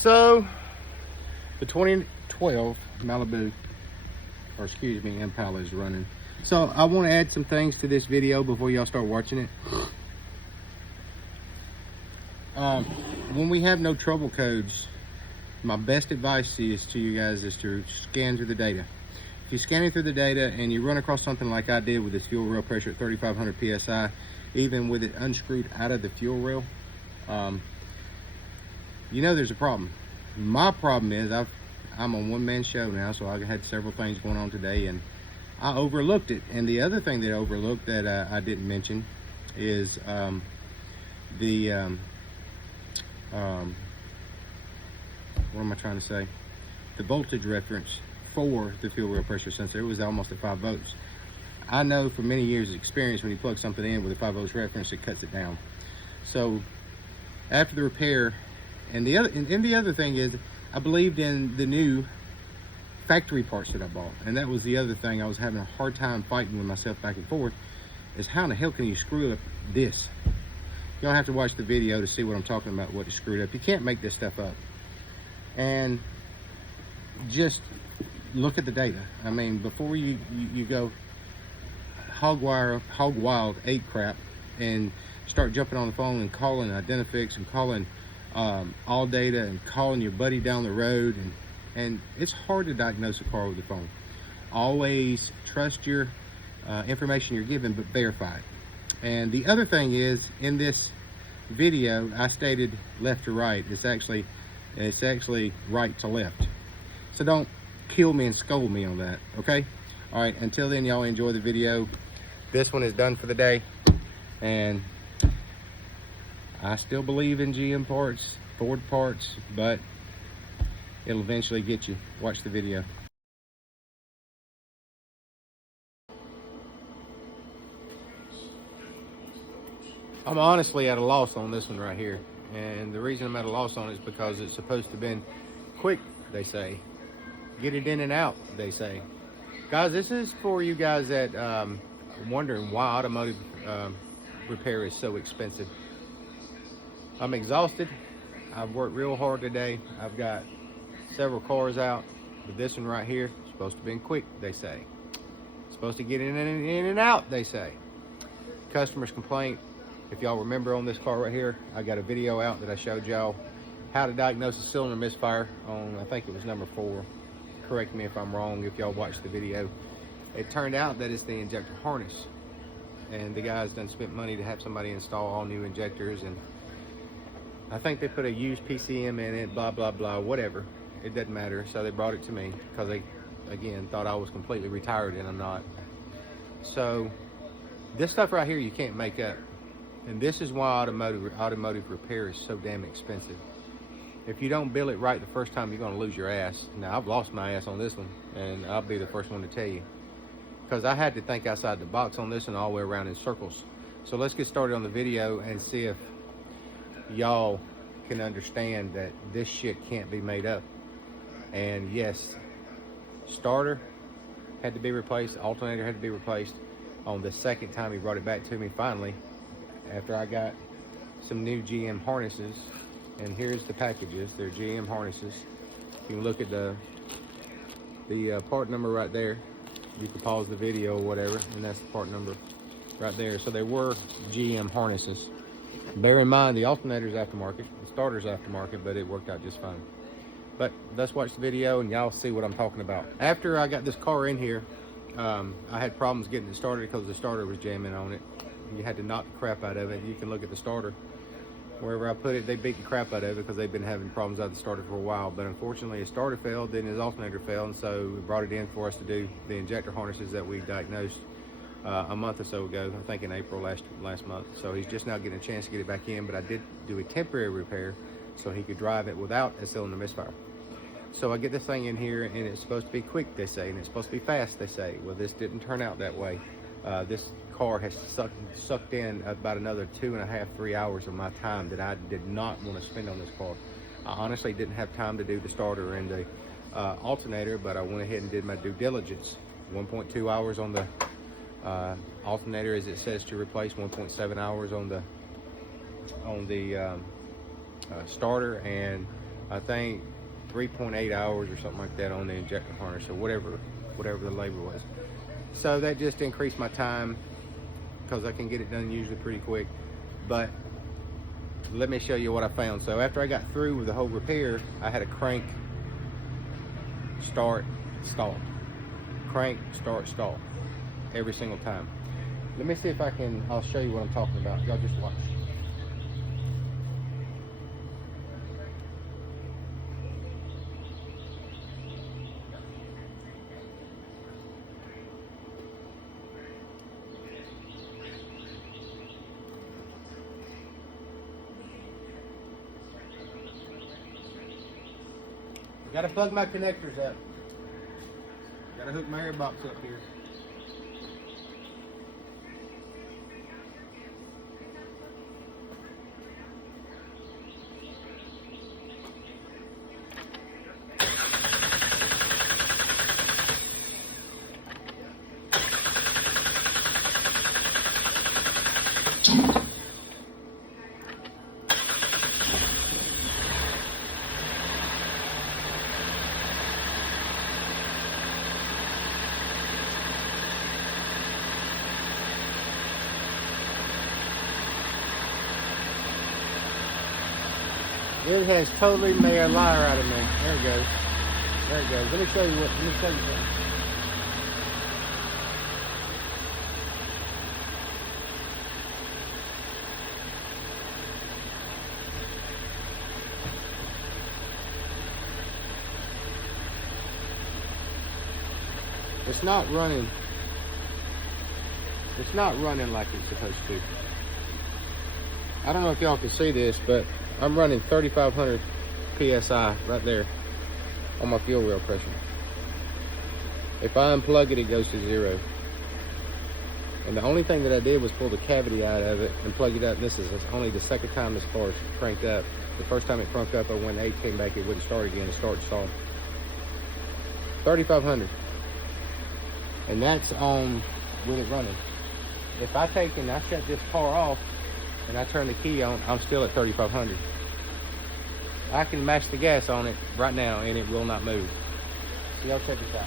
So the 2012 Malibu, or excuse me, Impala is running. So I want to add some things to this video before y'all start watching it. When we have no trouble codes, my best advice is to you guys is to scan through the data. If you're scanning through the data and you run across something like I did with this fuel rail pressure at 3,500 psi, even with it unscrewed out of the fuel rail, you know there's a problem. My problem is I'm a one-man show now, so I had several things going on today and I overlooked it. And the other thing that I overlooked that I didn't mention is what am I trying to say? The voltage reference for the fuel rail pressure sensor. It was almost at 5 volts. I know from many years of experience, when you plug something in with a 5 volts reference, it cuts it down. So after the repair, and the other thing is, I believed in the new factory parts that I bought, and that was the other thing I was having a hard time fighting with myself back and forth, is how in the hell can you screw up this? You don't have to watch the video to see what I'm talking about, what is screwed up. You can't make this stuff up. And just look at the data. I mean, before you go hog wild, ape crap, and start jumping on the phone and calling Identifix and calling All Data and calling your buddy down the road, and it's hard to diagnose a car with the phone. Always trust your information you're given, but verify it. And the other thing is, in this video, I stated left to right. It's actually right to left. So don't kill me and scold me on that, okay? All right, until then, y'all enjoy the video. This one is done for the day, and I still believe in GM parts, Ford parts, but it'll eventually get you. Watch the video. I'm honestly at a loss on this one right here. And the reason I'm at a loss on it is because it's supposed to have been quick, they say. Get it in and out, they say. Guys, this is for you guys that wondering why automotive repair is so expensive. I'm exhausted. I've worked real hard today. I've got several cars out, but this one right here is supposed to have been quick, they say. It's supposed to get in and out, they say. Customers complaint. If y'all remember on this car right here, I got a video out that I showed y'all how to diagnose a cylinder misfire on, I think it was number 4. Correct me if I'm wrong if y'all watched the video. It turned out that it's the injector harness. And the guys done spent money to have somebody install all new injectors, and I think they put a used PCM in it, blah, blah, blah, whatever. It doesn't matter. So they brought it to me because they, again, thought I was completely retired, and I'm not. So this stuff right here you can't make up. And this is why automotive repair is so damn expensive. If you don't bill it right the first time, you're going to lose your ass. Now, I've lost my ass on this one, and I'll be the first one to tell you. Because I had to think outside the box on this one all the way around in circles. So let's get started on the video and see if y'all can understand that this shit can't be made up. And yes, starter had to be replaced, alternator had to be replaced. On the second time he brought it back to me finally, after I got some new GM harnesses. And here's the packages. They're GM harnesses. You can look at the part number right there. You can pause the video or whatever, and that's the part number right there. So they were GM harnesses. Bear in mind, the alternator's aftermarket, the starter's aftermarket, but it worked out just fine. But let's watch the video and y'all see what I'm talking about. After I got this car in here, I had problems getting it started because the starter was jamming on it. You had to knock the crap out of it. You can look at the starter. Wherever I put it, they beat the crap out of it because they've been having problems out of the starter for a while. But unfortunately, his starter failed, then his alternator failed, and so we brought it in for us to do the injector harnesses that we diagnosed a month or so ago, I think in April last month. So he's just now getting a chance to get it back in, but I did do a temporary repair so he could drive it without a cylinder misfire. So I get this thing in here, and it's supposed to be quick, they say, and it's supposed to be fast, they say. Well, this didn't turn out that way. This car has sucked in about another 2.5, 3 hours of my time that I did not want to spend on this car. I honestly didn't have time to do the starter and the alternator, but I went ahead and did my due diligence. 1.2 hours on the alternator, as it says to replace, 1.7 hours on the starter, and I think 3.8 hours or something like that on the injector harness, or whatever the labor was. So that just increased my time, because I can get it done usually pretty quick. But let me show you what I found. So after I got through with the whole repair, I had a crank, start, stall, crank, start, stall every single time. Let me see if I'll show you what I'm talking about. Y'all just watch. Gotta plug my connectors up. Gotta hook my air box up here. It has totally made a liar out of me. There it goes. There it goes. Let me show you something. It's not running. It's not running like it's supposed to. I don't know if y'all can see this, but I'm running 3,500 PSI right there on my fuel rail pressure. If I unplug it, it goes to 0. And the only thing that I did was pull the cavity out of it and plug it up. This is only the second time this car's cranked up. The first time it cranked up, when 8 came back, it wouldn't start again. It started stalled. 3,500. And that's on with it running. If I take and I shut this car off and I turn the key on, I'm still at 3,500. I can mash the gas on it right now and it will not move. So y'all check this out.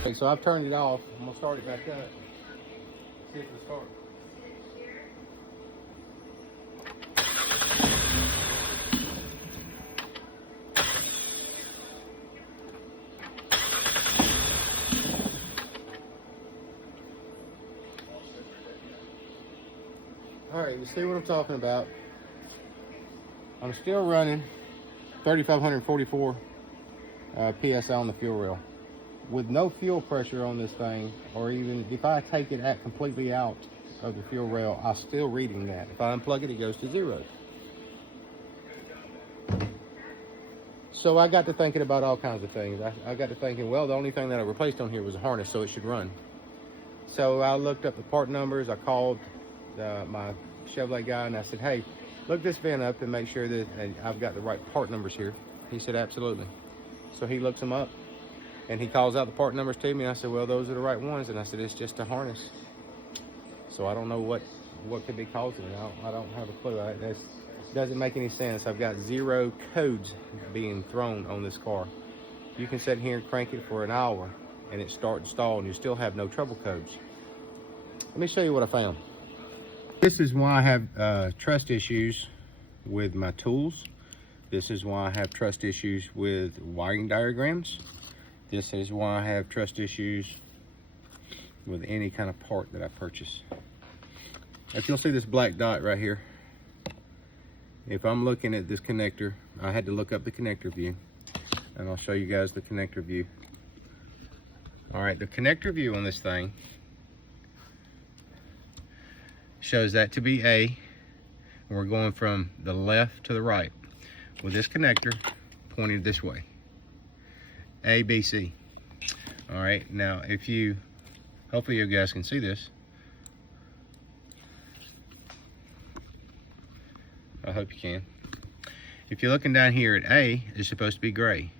Okay, so I've turned it off. I'm gonna start it back up. See if it'll start. All right, you see what I'm talking about. I'm still running 3,544 PSI on the fuel rail. With no fuel pressure on this thing, or even if I take it completely out of the fuel rail, I'm still reading that. If I unplug it, it goes to 0. So I got to thinking about all kinds of things. I got to thinking, well, the only thing that I replaced on here was a harness, so it should run. So I looked up the part numbers. I called my Chevrolet guy and I said, hey, look this VIN up and make sure that I've got the right part numbers here. He said, absolutely. So he looks them up and he calls out the part numbers to me. And I said, well, those are the right ones. And I said, it's just a harness. So I don't know what could be causing it. I don't have a clue. That doesn't make any sense. I've got 0 codes being thrown on this car. You can sit here and crank it for an hour and it start and stall and you still have no trouble codes. Let me show you what I found. This is why I have trust issues with my tools. This is why I have trust issues with wiring diagrams. This is why I have trust issues with any kind of part that I purchase. If you'll see this black dot right here, if I'm looking at this connector, I had to look up the connector view, and I'll show you guys the connector view. All right, the connector view on this thing shows that to be A, and we're going from the left to the right with this connector pointed this way. A, B, C. All right, now hopefully you guys can see this. I hope you can. If you're looking down here at A, it's supposed to be gray.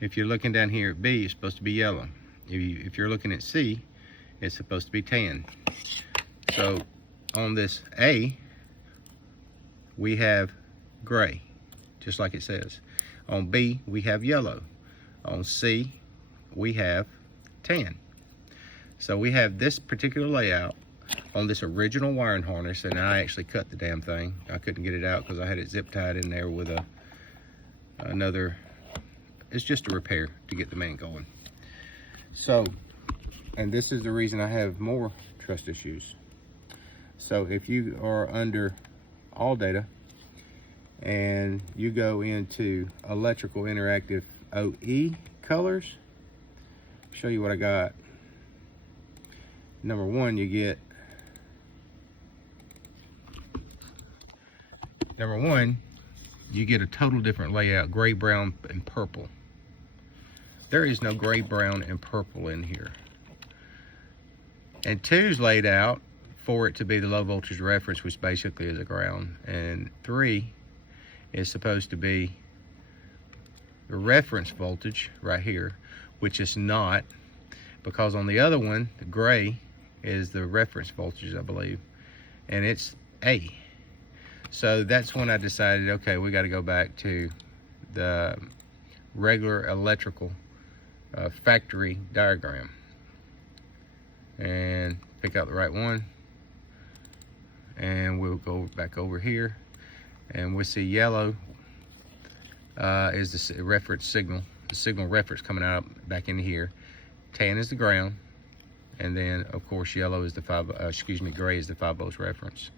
If you're looking down here at B, it's supposed to be yellow. If you're looking at C, it's supposed to be tan. So on this A, we have gray. just like it says. On B, we have yellow. On C, we have tan. So we have this particular layout on this original wiring harness, and I actually cut the damn thing. I couldn't get it out because I had it zip tied in there with another, it's just a repair to get the main going. So, and this is the reason I have more trust issues. So if you are under all data and you go into electrical interactive OE colors, show you what I got. Number one, you get a total different layout, gray, brown, and purple. There is no gray, brown, and purple in here. And 2's laid out for it to be the low voltage reference, which basically is a ground. And 3 is supposed to be the reference voltage right here, which is not, because on the other one, the gray is the reference voltage, I believe, and it's A. So that's when I decided, okay, we got to go back to the regular electrical factory diagram and pick out the right one, and we'll go back over here and we'll see yellow is the reference signal, the signal reference coming out back in here. Tan is the ground, and then of course yellow is the gray is the 5 volts reference.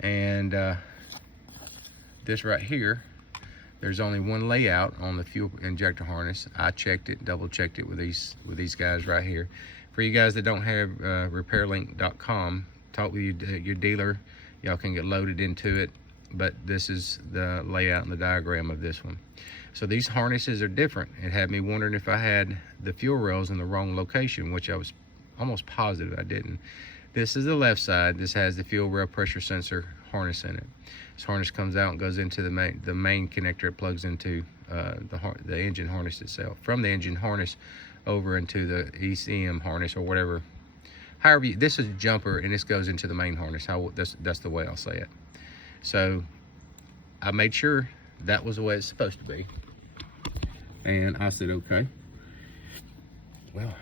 And this right here, there's only one layout on the fuel injector harness. I checked it, double checked it with these guys right here. For you guys that don't have repairlink.com, talk with your dealer. Y'all can get loaded into it, but this is the layout and the diagram of this one. So these harnesses are different. It had me wondering if I had the fuel rails in the wrong location, which I was almost positive I didn't. This is the left side. This has the fuel rail pressure sensor harness in it. This harness comes out and goes into the main connector. It plugs into the engine harness itself. From the engine harness over into the ECM harness or whatever. However, this is a jumper and this goes into the main harness. That's the way I'll say it. So I made sure that was the way it's supposed to be. And I said, okay, well,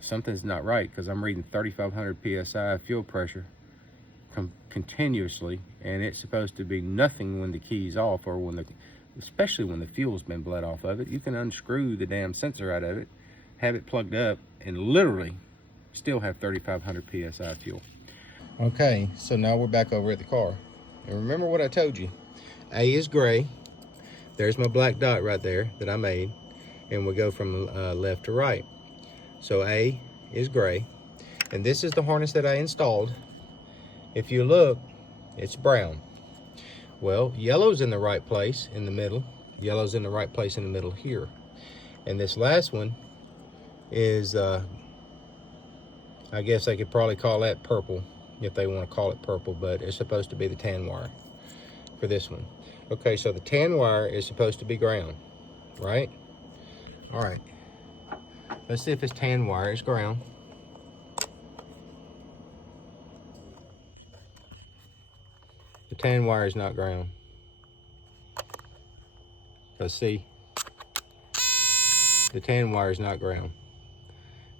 something's not right, because I'm reading 3,500 PSI fuel pressure continuously, and it's supposed to be nothing when the key's off, or especially when the fuel's been bled off of it. You can unscrew the damn sensor out of it, have it plugged up, and literally still have 3,500 PSI fuel. Okay, so now we're back over at the car. And remember what I told you. A is gray. There's my black dot right there that I made. And we go from left to right. So A is gray. And this is the harness that I installed. If you look, it's brown. Well, yellow's in the right place in the middle. Yellow's in the right place in the middle here. And this last one is, I guess I could probably call that purple, if they want to call it purple, but it's supposed to be the tan wire for this one. Okay, so the tan wire is supposed to be ground, right? All right, let's see if this tan wire is ground. The tan wire is not ground. Let's see. The tan wire is not ground.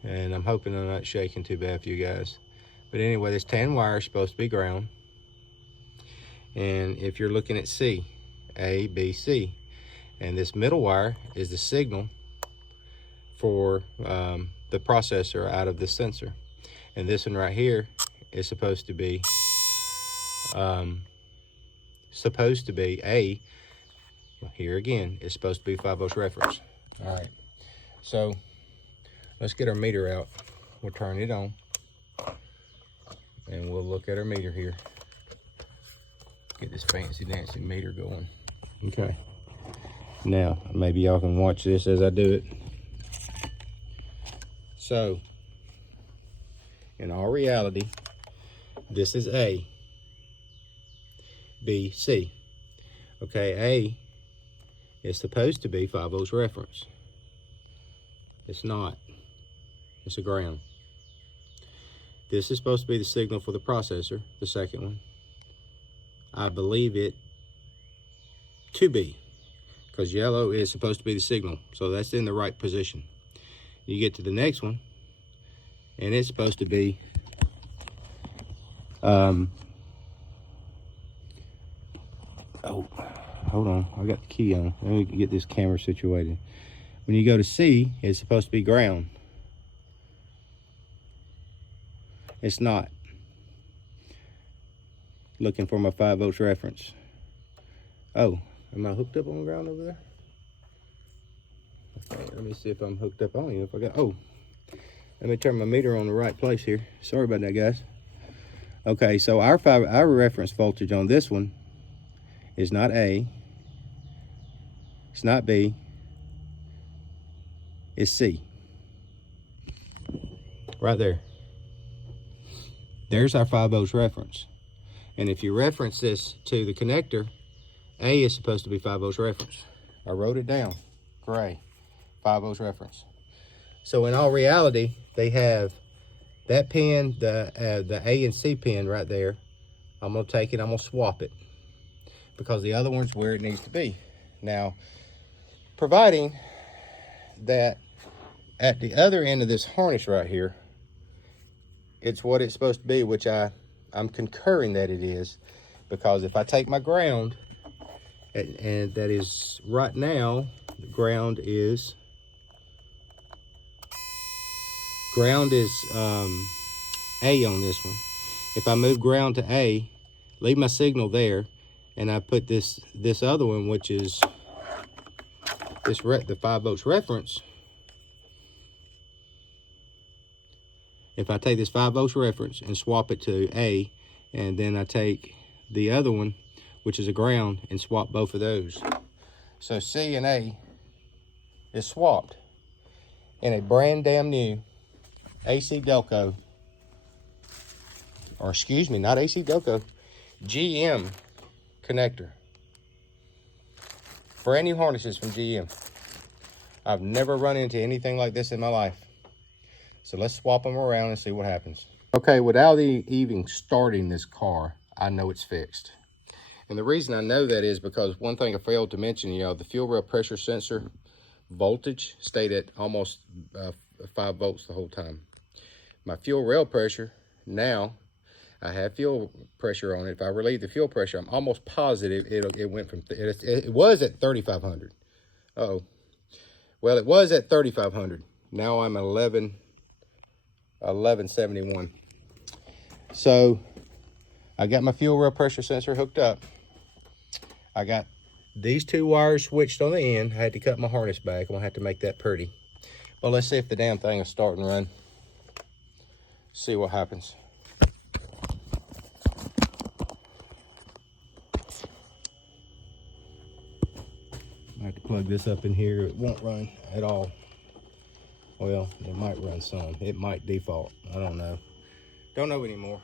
And I'm hoping I'm not shaking too bad for you guys. But anyway, this tan wire is supposed to be ground. And if you're looking at C, A, B, C, and this middle wire is the signal for the processor out of the sensor. And this one right here is supposed to be A. Here again, it's supposed to be 5 volts reference. All right, so let's get our meter out. We'll turn it on and we'll look at our meter here. Get this fancy dancy meter going. Okay, now maybe y'all can watch this as I do it. So in all reality, this is A, B, C. Okay, A is supposed to be 5 volts reference. It's not. It's a ground. This is supposed to be the signal for the processor, the second one. I believe it to be, because yellow is supposed to be the signal. So that's in the right position. You get to the next one, and it's supposed to be oh, hold on, I got the key on. Let me get this camera situated. When you go to C, it's supposed to be ground. It's not. Looking for my 5 volts reference. Oh, am I hooked up on ground over there? Okay, let me see if I'm hooked up. I don't even know if I got, oh, let me turn my meter on the right place here. Sorry about that, guys. Okay, so our reference voltage on this one is not A, it's not B, it's C. Right there. There's our 5 volts reference. And if you reference this to the connector, A is supposed to be 5 volts reference. I wrote it down, gray, 5 volts reference. So in all reality, they have that pin, the A and C pin right there. I'm gonna take it, I'm gonna swap it, because the other one's where it needs to be. Now, providing that at the other end of this harness right here, it's what it's supposed to be, which I'm concurring that it is, because if I take my ground, and that is right now, the ground is A on this one. If I move ground to A, leave my signal there, and I put this other one, which is the 5 volts reference. If I take this 5 volts reference and swap it to A, and then I take the other one, which is a ground, and swap both of those. So C and A is swapped in a brand damn new AC Delco, or excuse me, not AC Delco, GM connector. Brand new harnesses from GM. I've never run into anything like this in my life. So let's swap them around and see what happens. Okay, without even starting this car, I know it's fixed. And the reason I know that is because one thing I failed to mention, the fuel rail pressure sensor voltage stayed at almost 5 volts the whole time. My fuel rail pressure, now I have fuel pressure on it. If I relieve the fuel pressure, I'm almost positive it went from, it was at 3,500. Uh-oh. Well, it was at 3,500. Now I'm at 1171. So I got my fuel rail pressure sensor hooked up. I got these 2 wires switched on the end. I had to cut my harness back. I'm gonna have to make that pretty. Well, let's see if the damn thing will start and run. See what happens. I have to plug this up in here. It won't run at all. Well, it might run some. It might default. I don't know. Don't know anymore.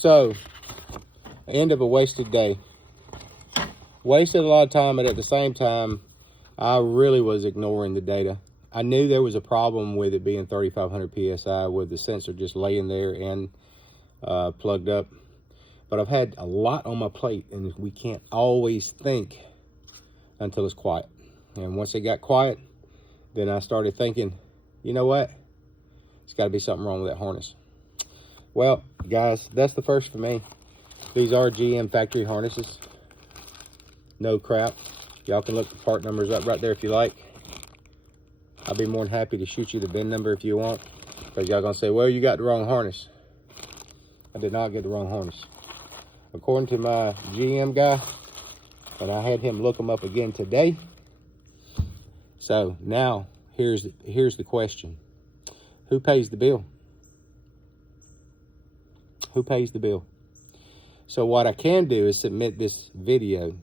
So, end of a wasted day. Wasted a lot of time, but at the same time, I really was ignoring the data. I knew there was a problem with it being 3,500 PSI with the sensor just laying there and plugged up. But I've had a lot on my plate, and we can't always think until it's quiet. And once it got quiet, then I started thinking, you know what? It's got to be something wrong with that harness. Well, guys, that's the first for me. These are GM factory harnesses. No crap. Y'all can look the part numbers up right there if you like. I'll be more than happy to shoot you the VIN number if you want, because y'all gonna say, well, you got the wrong harness. I did not get the wrong harness. According to my GM guy, and I had him look them up again today. So now here's the question. Who pays the bill? Who pays the bill? So what I can do is submit this video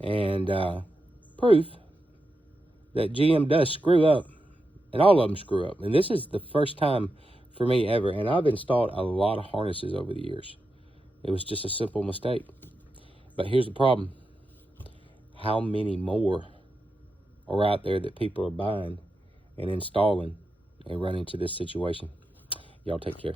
and proof that GM does screw up, and all of them screw up. And this is the first time for me ever, and I've installed a lot of harnesses over the years. It was just a simple mistake. But here's the problem. How many more are out there that people are buying and installing and run into this situation? Y'all take care.